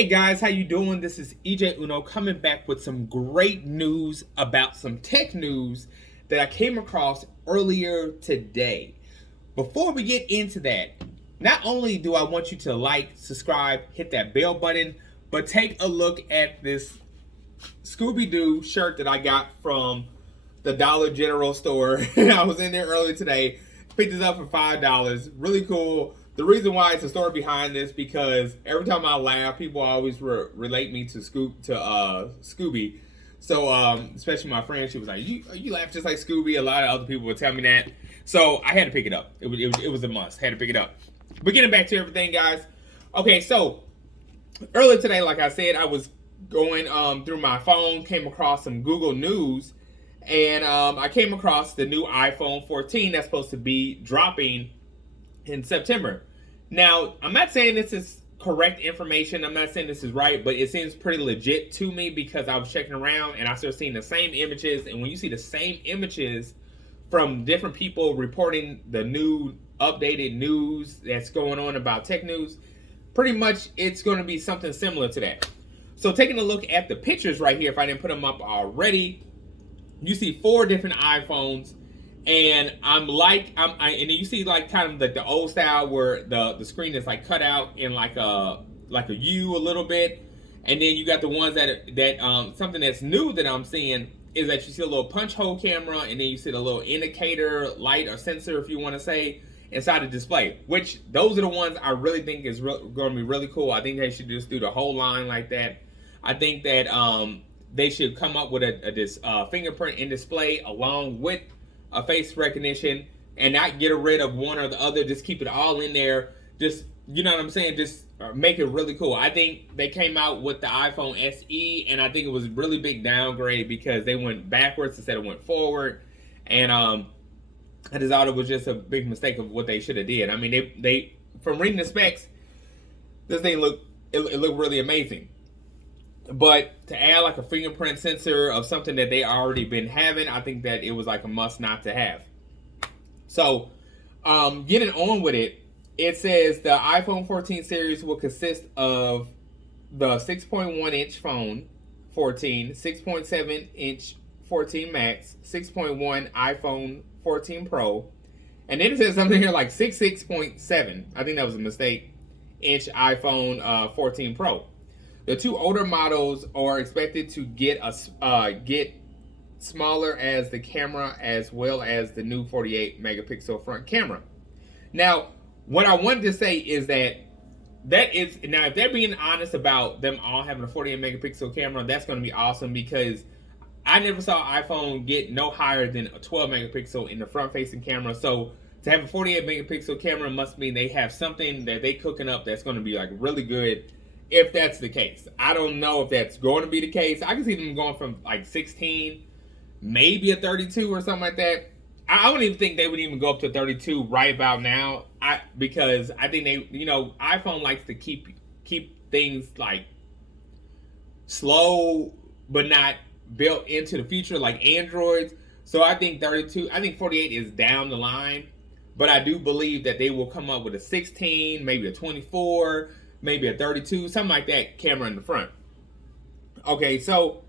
Hey guys, how you doing? This is EJ Uno coming back with some great news about some tech news that I came across earlier today. Before we get into that, not only do I want you to like, subscribe, hit that bell button, but take a look at this Scooby-Doo shirt that I got from the Dollar General store. I was in there earlier today, picked this up for $5. Really cool. The reason why it's a story behind this because every time I laugh, people always relate me to Scooby. So especially my friend, she was like, "You laugh just like Scooby." A lot of other people would tell me that, so I had to pick it up. It was a must. Had to pick it up. But getting back to everything, guys. Okay, so earlier today, like I said, I was going through my phone, came across some Google News, and I came across the new iPhone 14 that's supposed to be dropping in September. Now, I'm not saying this is correct information. I'm not saying this is right, but it seems pretty legit to me because I was checking around and I started seeing the same images. And when you see the same images from different people reporting the new updated news that's going on about tech news, pretty much it's going to be something similar to that. So taking a look at the pictures right here, if I didn't put them up already, you see 4 different iPhones. And and then you see like kind of like the old style where the screen is like cut out in like a U a little bit, and then you got the ones that something that's new that I'm seeing is that you see a little punch hole camera, and then you see the little indicator light or sensor, if you want to say, inside the display. Which those are the ones I really think is going to be really cool. I think they should just do the whole line like that. I think that they should come up with this fingerprint in display along with a face recognition and not get rid of one or the other. Just keep it all in there. Just, you know what I'm saying? Just make it really cool. I think they came out with the iPhone SE, and I think it was a really big downgrade because they went backwards instead of went forward. And I just thought it was just a big mistake of what they should have did. I mean, they from reading the specs, this thing looked really amazing. But to add like a fingerprint sensor of something that they already been having, I think that it was like a must not to have. So, getting on with it, it says the iPhone 14 series will consist of the 6.1 inch phone 14, 6.7 inch 14 Max, 6.1 iPhone 14 Pro, and then it says something here like 6.7. I think that was a mistake. Inch iPhone 14 Pro. The 2 older models are expected to get smaller as the camera, as well as the new 48 megapixel front camera. Now, what I wanted to say is that is, now if they're being honest about them all having a 48 megapixel camera, that's going to be awesome because I never saw iPhone get no higher than a 12 megapixel in the front facing camera. So to have a 48 megapixel camera must mean they have something that they cooking up that's going to be like really good. If that's the case, I don't know if that's going to be the case. I can see them going from like 16, maybe a 32 or something like that. I don't even think they would even go up to 32 right about now. Because I think they, iPhone likes to keep things like slow but not built into the future like Androids. So I think 32. I think 48 is down the line, but I do believe that they will come up with a 16, maybe a 24. Maybe a 32, something like that, camera in the front. Okay, so,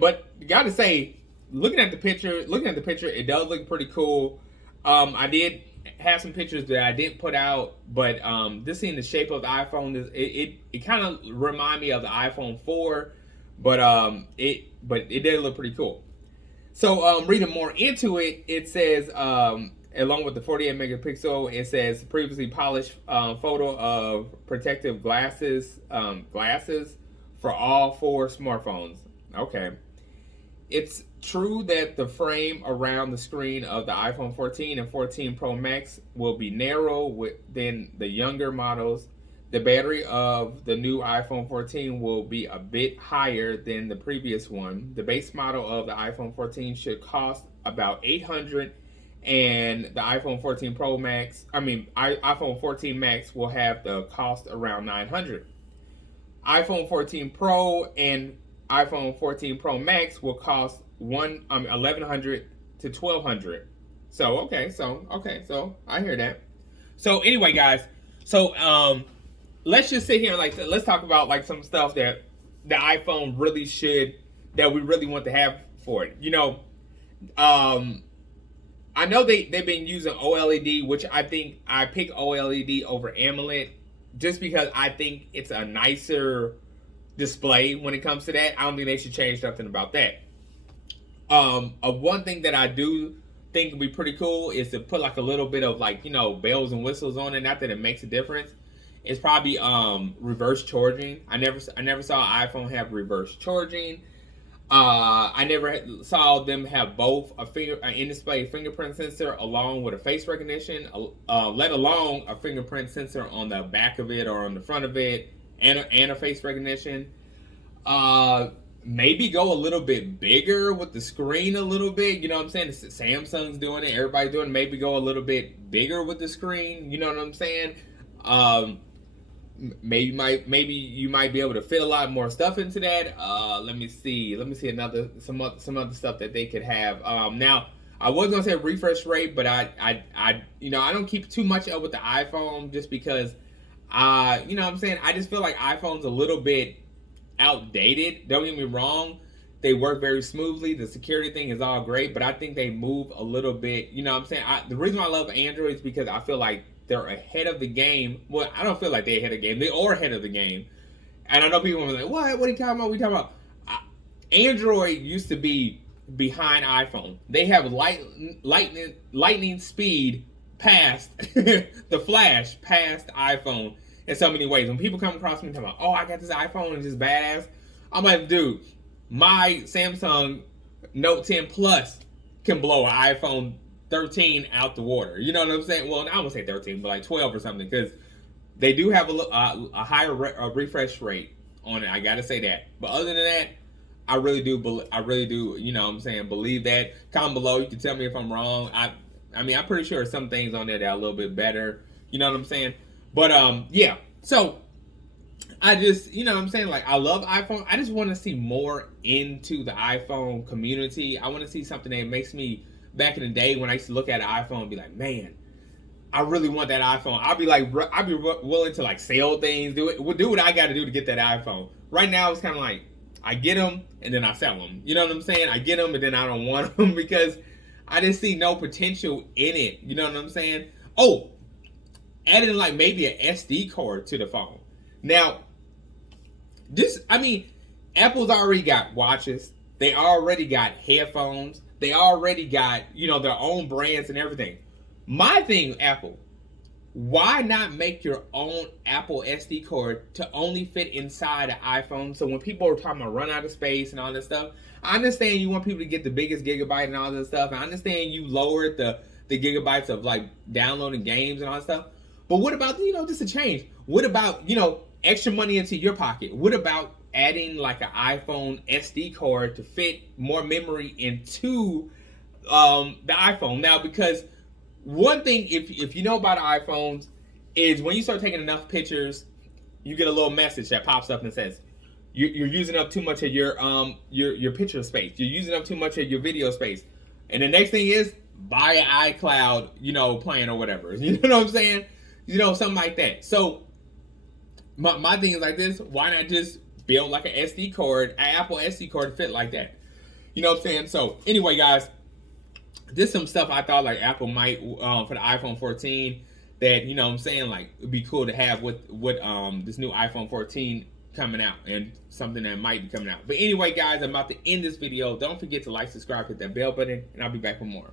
but gotta say, looking at the picture, it does look pretty cool. I did have some pictures that I didn't put out, but just seeing the shape of the iPhone, it kind of remind me of the iPhone 4, but it did look pretty cool. So reading more into it, it says along with the 48 megapixel, it says previously polished photo of protective glasses for all 4 smartphones. Okay. It's true that the frame around the screen of the iPhone 14 and 14 Pro Max will be narrow than the younger models. The battery of the new iPhone 14 will be a bit higher than the previous one. The base model of the iPhone 14 should cost about $800, and the iPhone 14 Max will have the cost around $900. iPhone 14 Pro and iPhone 14 Pro Max will cost $1,100 to $1,200. So I hear that. So anyway, guys, so let's just sit here and like let's talk about like some stuff that the iPhone really should, that we really want to have for it. You know, I know they've been using OLED, which I think I pick OLED over AMOLED just because I think it's a nicer display when it comes to that. I don't think they should change nothing about that. One thing that I do think would be pretty cool is to put like a little bit of like, you know, bells and whistles on it. Not that it makes a difference. It's probably reverse charging. I never saw an iPhone have reverse charging. I never saw them have both an in-display fingerprint sensor along with a face recognition, let alone a fingerprint sensor on the back of it or on the front of it, and a face recognition. Maybe go a little bit bigger with the screen a little bit. You know what I'm saying? Samsung's doing it. Everybody's doing it. Maybe go a little bit bigger with the screen. You know what I'm saying? Maybe you might be able to fit a lot more stuff into that. Let me see some other stuff that they could have. Now I was gonna say refresh rate, but I don't keep too much up with the iPhone just because you know what I'm saying, I just feel like iPhone's a little bit outdated. Don't get me wrong, they work very smoothly. The security thing is all great, but I think they move a little bit. You know what I'm saying? The reason why I love Android is because I feel like they're ahead of the game. Well, I don't feel like they're ahead of the game. They are ahead of the game. And I know people are like, what are you talking about? What are you talking about? Android used to be behind iPhone. They have lightning speed past the flash past iPhone in so many ways. When people come across me talking about, oh, I got this iPhone and it's just badass, I'm like, dude, my Samsung Note 10 Plus can blow an iPhone 13 out the water. You know what I'm saying? Well, I won't say 13, but like 12 or something, because they do have a higher refresh rate on it. I gotta say that. But other than that, I really do, you know what I'm saying, believe that. Comment below. You can tell me if I'm wrong. I mean, I'm pretty sure there's some things on there that are a little bit better. You know what I'm saying? But yeah. So I just, you know what I'm saying, like, I love iPhone. I just want to see more into the iPhone community. I want to see something that makes me, back in the day when I used to look at an iPhone and be like, man, I really want that iPhone. I'd be willing to like sell things, do what I got to do to get that iPhone. Right now, it's kind of like I get them and then I sell them. You know what I'm saying? I get them and then I don't want them because I just see no potential in it. You know what I'm saying? Oh, adding like maybe an SD card to the phone. Now, Apple's already got watches. They already got headphones. They already got, you know, their own brands and everything. My thing, Apple, why not make your own Apple SD card to only fit inside an iPhone? So when people are talking about run out of space and all this stuff, I understand you want people to get the biggest gigabyte and all this stuff. I understand you lowered the gigabytes of like downloading games and all that stuff. But what about, you know, just a change? What about, you know, extra money into your pocket? What about adding like an iPhone SD card to fit more memory into the iPhone? Now, because one thing, if you know about iPhones, is when you start taking enough pictures, you get a little message that pops up and says, you're using up too much of your picture space. You're using up too much of your video space. And the next thing is, buy an iCloud, you know, plan or whatever. You know what I'm saying? You know, something like that. So my thing is like this: why not just build like an SD card, an Apple SD card to fit like that? You know what I'm saying? So anyway, guys, this is some stuff I thought like Apple might for the iPhone 14 that, you know what I'm saying, like it'd be cool to have with this new iPhone 14 coming out, and something that might be coming out. But anyway, guys, I'm about to end this video. Don't forget to like, subscribe, hit that bell button, and I'll be back for more.